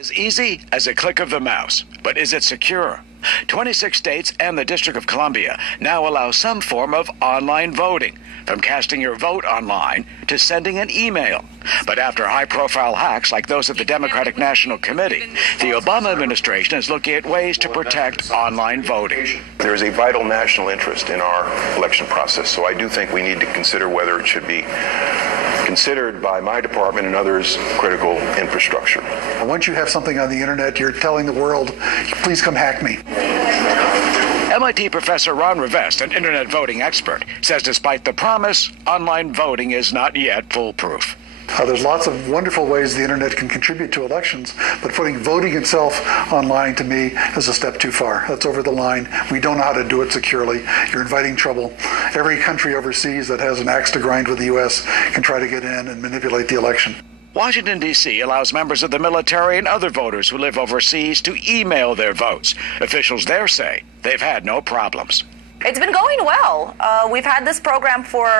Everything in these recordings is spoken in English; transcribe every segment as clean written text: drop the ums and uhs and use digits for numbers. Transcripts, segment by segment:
As easy as a click of the mouse, but is it secure? 26 states and the District of Columbia now allow some form of online voting, from casting your vote online to sending an email. But after high-profile hacks like those at the Democratic National Committee, the Obama administration is looking at ways to protect online voting. There is a vital national interest in our election process, so I do think we need to consider whether it should be considered by my department and others critical infrastructure. Once you have something on the internet, you're telling the world, please come hack me. MIT professor Ron Rivest, an internet voting expert, says despite the promise, online voting is not yet foolproof. There's lots of wonderful ways the internet can contribute to elections, but putting voting itself online, to me, is a step too far. That's over the line. We don't know how to do it securely. You're inviting trouble. Every country overseas that has an axe to grind with the U.S. can try to get in and manipulate the election. Washington, D.C. allows members of the military and other voters who live overseas to email their votes. Officials there say they've had no problems. It's been going well. We've had this program for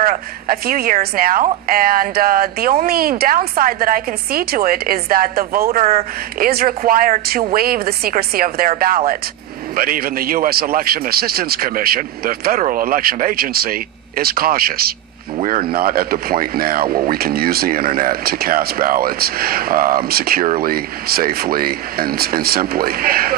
a few years now, and the only downside that I can see to it is that the voter is required to waive the secrecy of their ballot. But even the U.S. Election Assistance Commission, the federal election agency, is cautious. We're not at the point now where we can use the internet to cast ballots securely, safely, and simply.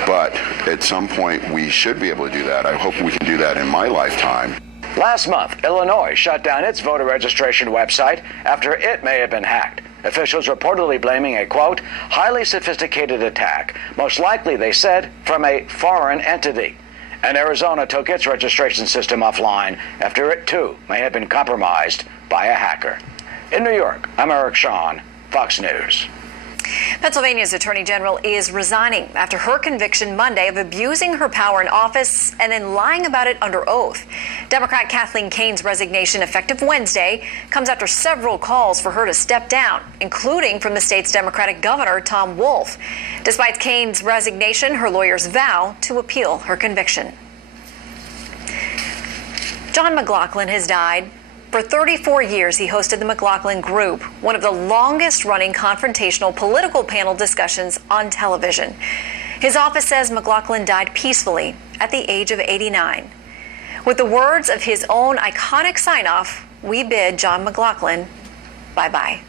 But at some point, we should be able to do that. I hope we can do that in my lifetime. Last month, Illinois shut down its voter registration website after it may have been hacked. Officials reportedly blaming a, quote, highly sophisticated attack, most likely, they said, from a foreign entity. And Arizona took its registration system offline after it, too, may have been compromised by a hacker. In New York, I'm Eric Shawn, Fox News. Pennsylvania's Attorney General is resigning after her conviction Monday of abusing her power in office and then lying about it under oath. Democrat Kathleen Kane's resignation, effective Wednesday, comes after several calls for her to step down, including from the state's Democratic governor, Tom Wolf. Despite Kane's resignation, her lawyers vow to appeal her conviction. John McLaughlin has died. For 34 years, he hosted the McLaughlin Group, one of the longest-running confrontational political panel discussions on television. His office says McLaughlin died peacefully at the age of 89. With the words of his own iconic sign-off, we bid John McLaughlin bye-bye.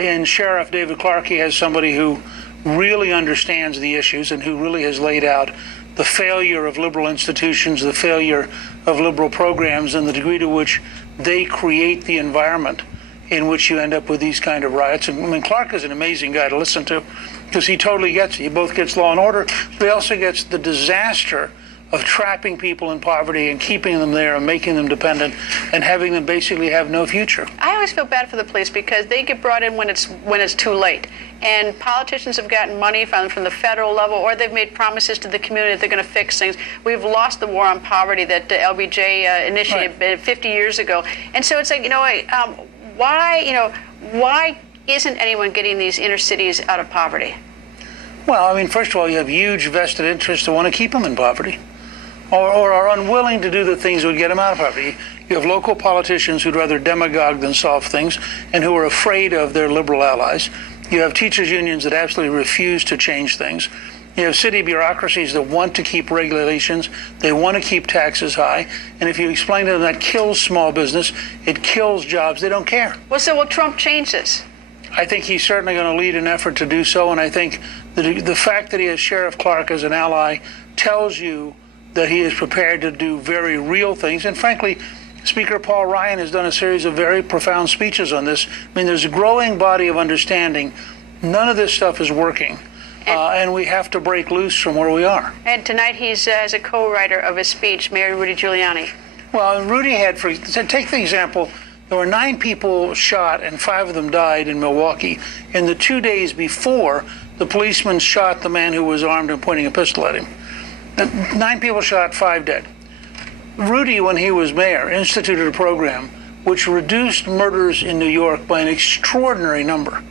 In Sheriff David Clark, he has somebody who really understands the issues and who really has laid out the failure of liberal institutions, the failure of liberal programs, and the degree to which they create the environment in which you end up with these kind of riots. And I mean, Clark is an amazing guy to listen to because he totally gets it. He both gets law and order, but he also gets the disaster of trapping people in poverty and keeping them there and making them dependent and having them basically have no future. I always feel bad for the police because they get brought in when it's too late. And politicians have gotten money from the federal level, or they've made promises to the community that they're going to fix things. We've lost the war on poverty that LBJ initiated 50 years ago. And so it's like, why isn't anyone getting these inner cities out of poverty? Well, I mean, first of all, you have huge vested interests that want to keep them in poverty, or are unwilling to do the things that would get them out of poverty. You have local politicians who'd rather demagogue than solve things and who are afraid of their liberal allies. You have teachers' unions that absolutely refuse to change things. You have city bureaucracies that want to keep regulations. They want to keep taxes high. And if you explain to them that kills small business, it kills jobs, they don't care. Well, so will Trump change this? I think he's certainly going to lead an effort to do so. And I think the fact that he has Sheriff Clark as an ally tells you that he is prepared to do very real things. And frankly, Speaker Paul Ryan has done a series of very profound speeches on this. I mean, there's a growing body of understanding. None of this stuff is working. And we have to break loose from where we are. And tonight he's as a co-writer of his speech, Mayor Rudy Giuliani. Well, Rudy had, take the example, there were 9 people shot and 5 of them died in Milwaukee. In the 2 days before, the policeman shot the man who was armed and pointing a pistol at him. 9 people shot, 5 dead. Rudy, when he was mayor, instituted a program which reduced murders in New York by an extraordinary number.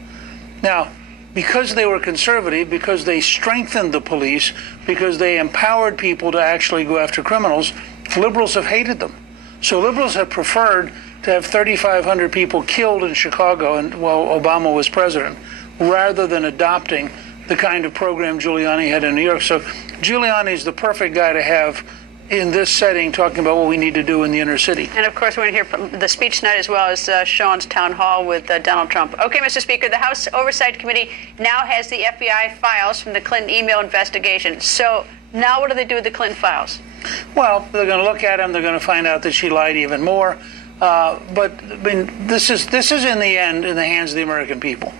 Now, because they were conservative, because they strengthened the police, because they empowered people to actually go after criminals, liberals have hated them. So liberals have preferred to have 3,500 people killed in Chicago while Obama was president, rather than adopting the kind of program Giuliani had in New York. So Giuliani's the perfect guy to have in this setting, talking about what we need to do in the inner city. And of course, we're going to hear from the speech tonight as well as Sean's town hall with Donald Trump. Okay, Mr. Speaker, the House Oversight Committee now has the FBI files from the Clinton email investigation. So now what do they do with the Clinton files? Well, they're going to look at them. They're going to find out that she lied even more. But I mean, this is in the end in the hands of the American people.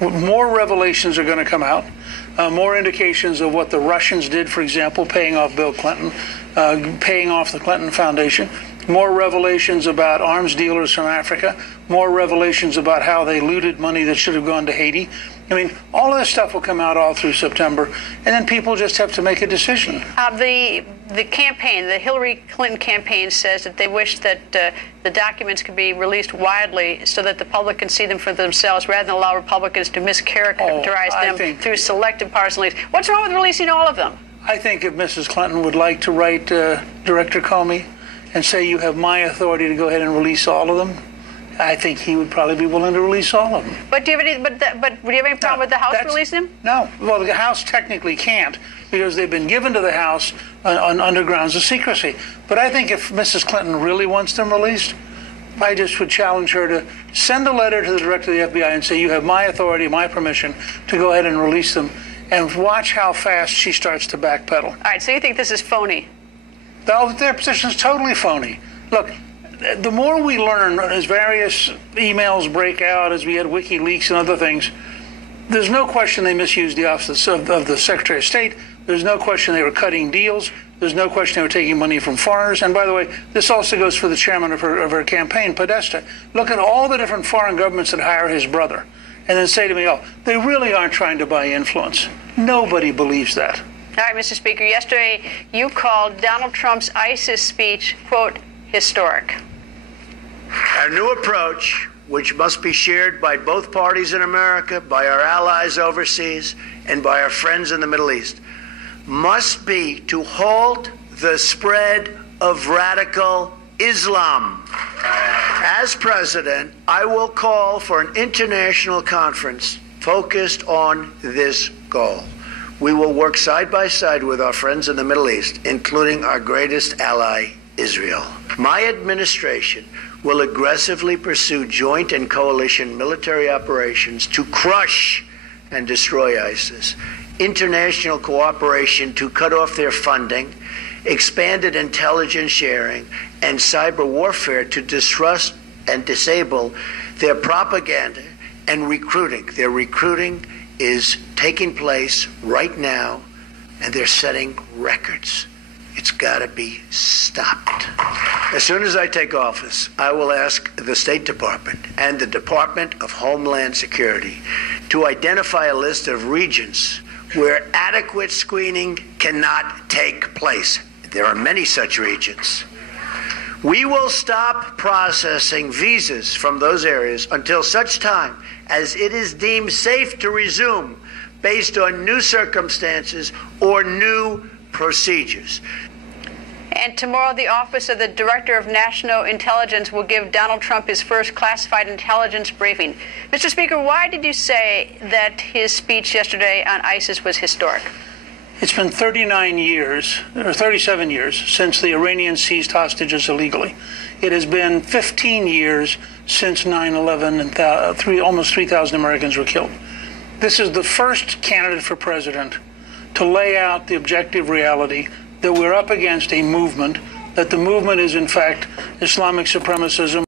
More revelations are going to come out. More indications of what the Russians did, for example, paying off Bill Clinton, paying off the Clinton Foundation. More revelations about arms dealers from Africa. More revelations about how they looted money that should have gone to Haiti. I mean, all of this stuff will come out all through September, and then people just have to make a decision. The campaign, the Hillary Clinton campaign, says that they wish that the documents could be released widely so that the public can see them for themselves, rather than allow Republicans to mischaracterize them through selective partisan leaks. What's wrong with releasing all of them? I think if Mrs. Clinton would like to write Director Comey and say, you have my authority to go ahead and release all of them, I think he would probably be willing to release all of them. But do you have any problem with the House releasing them? No. Well, the House technically can't, because they've been given to the House on grounds of secrecy. But I think if Mrs. Clinton really wants them released, I just would challenge her to send a letter to the director of the FBI and say, you have my authority, my permission to go ahead and release them, and watch how fast she starts to backpedal. All right, so you think this is phony? Their position is totally phony. Look, the more we learn as various emails break out, as we had WikiLeaks and other things, there's no question they misused the office of the Secretary of State. There's no question they were cutting deals. There's no question they were taking money from foreigners. And by the way, this also goes for the chairman of her campaign, Podesta. Look at all the different foreign governments that hire his brother and then say to me, oh, they really aren't trying to buy influence. Nobody believes that. All right, Mr. Speaker, yesterday you called Donald Trump's ISIS speech, quote, historic. Our new approach, which must be shared by both parties in America, by our allies overseas, and by our friends in the Middle East, must be to halt the spread of radical Islam. As president, I will call for an international conference focused on this goal. We will work side by side with our friends in the Middle East, including our greatest ally, Israel. My administration will aggressively pursue joint and coalition military operations to crush and destroy ISIS, international cooperation to cut off their funding, expanded intelligence sharing, and cyber warfare to disrupt and disable their propaganda and recruiting. Their recruiting is taking place right now, and they're setting records. It's got to be stopped. As soon as I take office, I will ask the State Department and the Department of Homeland Security to identify a list of regions where adequate screening cannot take place. There are many such regions. We will stop processing visas from those areas until such time as it is deemed safe to resume based on new circumstances or new procedures. And tomorrow, the Office of the Director of National Intelligence will give Donald Trump his first classified intelligence briefing. Mr. Speaker, why did you say that his speech yesterday on ISIS was historic? It's been 39 years, or 37 years, since the Iranians seized hostages illegally. It has been 15 years since 9/11 and almost 3,000 Americans were killed. This is the first candidate for president to lay out the objective reality that we're up against a movement, that the movement is in fact Islamic supremacism.